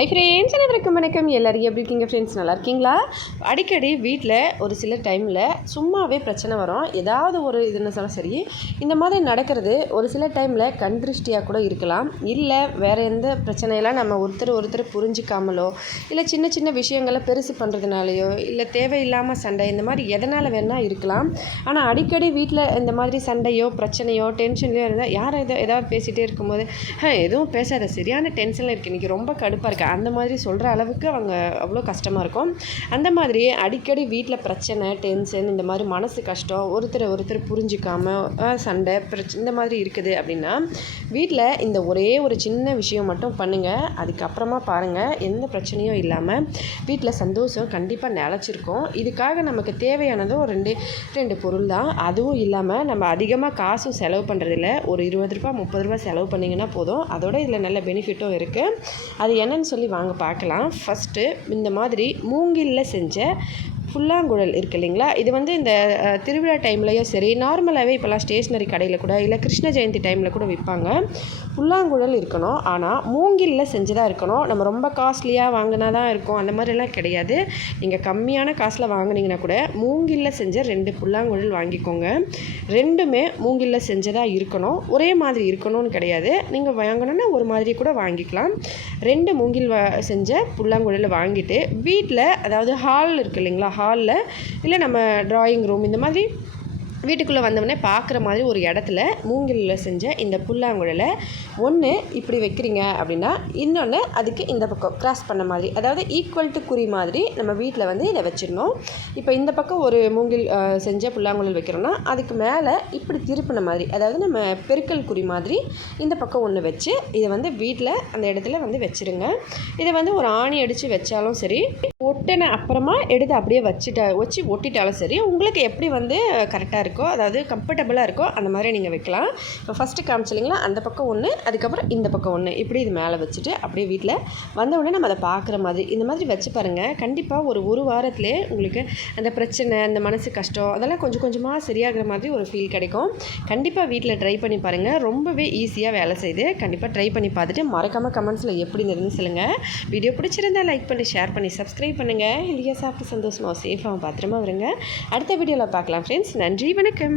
Hi friends அனைவருக்கும் வணக்கம். எல்லாரும் எப்படி இருக்கீங்க ஃப்ரெண்ட்ஸ் நல்லா இருக்கீங்களா? அடிக்கடி வீட்டில் ஒரு சில டைமில் சும்மாவே பிரச்சனை வரும். ஏதாவது ஒரு இதுன்னு சொன்னால் சரி இந்த மாதிரி நடக்கிறது ஒரு சில டைமில் கண் திருஷ்டியாக கூட இருக்கலாம். இல்லை வேறு எந்த பிரச்சனையெல்லாம் நம்ம ஒருத்தர் ஒருத்தர் புரிஞ்சிக்காமலோ இல்லை சின்ன சின்ன விஷயங்களை பெருசு பண்ணுறதுனாலையோ இல்லை தேவையில்லாமல் சண்டை இந்த மாதிரி எதனால் வேணால் இருக்கலாம். ஆனால் அடிக்கடி வீட்டில் இந்த மாதிரி சண்டையோ பிரச்சனையோ டென்ஷன்லையோ இருந்தால் யார் எதோ ஏதாவது பேசிகிட்டே இருக்கும்போது எதுவும் பேசாத. சரியான டென்ஷனில் இருக்குது இன்றைக்கி ரொம்ப கடுப்பாக இருக்குது அந்த மாதிரி சொல்கிற அளவுக்கு அவங்க அவ்வளோ கஷ்டமாக இருக்கும். அந்த மாதிரி அடிக்கடி வீட்டில் பிரச்சனை டென்ஷன் இந்த மாதிரி மனசு கஷ்டம் ஒருத்தரை ஒருத்தர் புரிஞ்சிக்காமல் சண்டை பிரச்ச இந்த மாதிரி இருக்குது அப்படின்னா வீட்டில் இந்த ஒரே ஒரு சின்ன விஷயம் மட்டும் பண்ணுங்கள் அதுக்கப்புறமா பாருங்கள் எந்த பிரச்சனையும் இல்லாமல் வீட்டில் சந்தோஷம் கண்டிப்பாக நிலச்சிருக்கும். இதுக்காக நமக்கு தேவையானதும் ஒரு ரெண்டு ரெண்டு பொருள் தான். அதுவும் இல்லாமல் நம்ம அதிகமாக காசும் செலவு பண்ணுறதில்ல ஒரு இருபது ரூபா முப்பது ரூபா செலவு பண்ணிங்கன்னா போதும். அதோட இதில் நல்ல பெனிஃபிட்டும் இருக்குது அது என்னன்னு சொல்லி வாங்க பார்க்கலாம். ஃபஸ்ட்டு இந்த மாதிரி மூங்கிலில் செஞ்ச புல்லாங்குழல் இருக்கு இல்லைங்களா? இது வந்து இந்த திருவிழா டைம்லேயும் சரி நார்மலாகவே இப்போல்லாம் ஸ்டேஷ்னரி கடையில் கூட இல்லை கிருஷ்ண ஜெயந்தி டைமில் கூட விற்பாங்க புல்லாங்குழல் இருக்கணும். ஆனால் மூங்கிலில் செஞ்சதாக இருக்கணும். நம்ம ரொம்ப காஸ்ட்லியாக வாங்கினா தான் இருக்கும். அந்த மாதிரிலாம் கிடையாது. நீங்கள் கம்மியான காசில் வாங்கினீங்கன்னா கூட மூங்கிலில் செஞ்ச ரெண்டு புல்லாங்குழல் வாங்கிக்கோங்க. ரெண்டுமே மூங்கிலில் செஞ்சதாக இருக்கணும். ஒரே மாதிரி இருக்கணும்னு கிடையாது. நீங்கள் வாங்கணும்னா ஒரு மாதிரி கூட வாங்கிக்கலாம். ரெண்டு மூங்கில் வா செஞ்ச புல்லாங்குழல் வாங்கிட்டு வீட்டில் அதாவது ஹால் இருக்கு இல்லைங்களா? ஹாலில் இல்லை நம்ம ட்ராயிங் ரூம் இந்த மாதிரி வீட்டுக்குள்ளே வந்தவொடனே பார்க்குற மாதிரி ஒரு இடத்துல மூங்கிலில் செஞ்ச இந்த புல்லாங்குழலை ஒன்று இப்படி வைக்கிறீங்க அப்படின்னா இன்னொன்று அதுக்கு இந்த பக்கம் கிராஸ் பண்ண மாதிரி அதாவது ஈக்குவல் டு குறி மாதிரி நம்ம வீட்டில் வந்து இதை வச்சிடணும். இப்போ இந்த பக்கம் ஒரு மூங்கில் செஞ்ச புல்லாங்குழல் வைக்கிறோன்னா அதுக்கு மேலே இப்படி திருப்பின மாதிரி அதாவது நம்ம பெருக்கல் குறி மாதிரி இந்த பக்கம் ஒன்று வச்சு இதை வந்து வீட்டில் அந்த இடத்துல வந்து வச்சுருங்க. இதை வந்து ஒரு ஆணி அடித்து வச்சாலும் சரி ஒட்டின அப்புறமா எடுத்து அப்படியே வச்சுட்டா வச்சு ஒட்டிட்டாலும் சரி உங்களுக்கு எப்படி வந்து கரெக்டாக இருக்கோ அதாவது கம்ஃபர்டபுளாக இருக்கோ அந்த மாதிரி நீங்கள் வைக்கலாம். இப்போ ஃபஸ்ட்டு காமிச்சிலிங்களா அந்த பக்கம் ஒன்று அதுக்கப்புறம் இந்த பக்கம் ஒன்று இப்படி இது மேலே வச்சுட்டு அப்படியே வீட்டில் வந்த உடனே நம்ம அதை பார்க்குற மாதிரி. இந்த மாதிரி வச்சு பாருங்கள் கண்டிப்பாக ஒரு ஒரு வாரத்திலே உங்களுக்கு அந்த பிரச்சனை அந்த மனசு கஷ்டம் அதெல்லாம் கொஞ்சம் கொஞ்சமாக சரியாகிற மாதிரி ஒரு ஃபீல் கிடைக்கும். கண்டிப்பாக வீட்டில் ட்ரை பண்ணி பாருங்கள் ரொம்பவே ஈஸியாக வேலை செய்து கண்டிப்பாக ட்ரை பண்ணி பார்த்துட்டு மறக்காமல் கமெண்ட்ஸில் எப்படி இருந்ததுன்னு சொல்லுங்கள் வீடியோ பிடிச்சிருந்தா லைக் பண்ணி ஷேர் பண்ணி சப்ஸ்கிரைப் பண்ணுங்கள் இல்லையா சாப்பிட்டு சந்தோஷமாக சேஃபாக பத்திரமா வருங்க அடுத்த வீடியோவில் பார்க்கலாம் ஃப்ரெண்ட்ஸ் நன்றி வணக்கம்.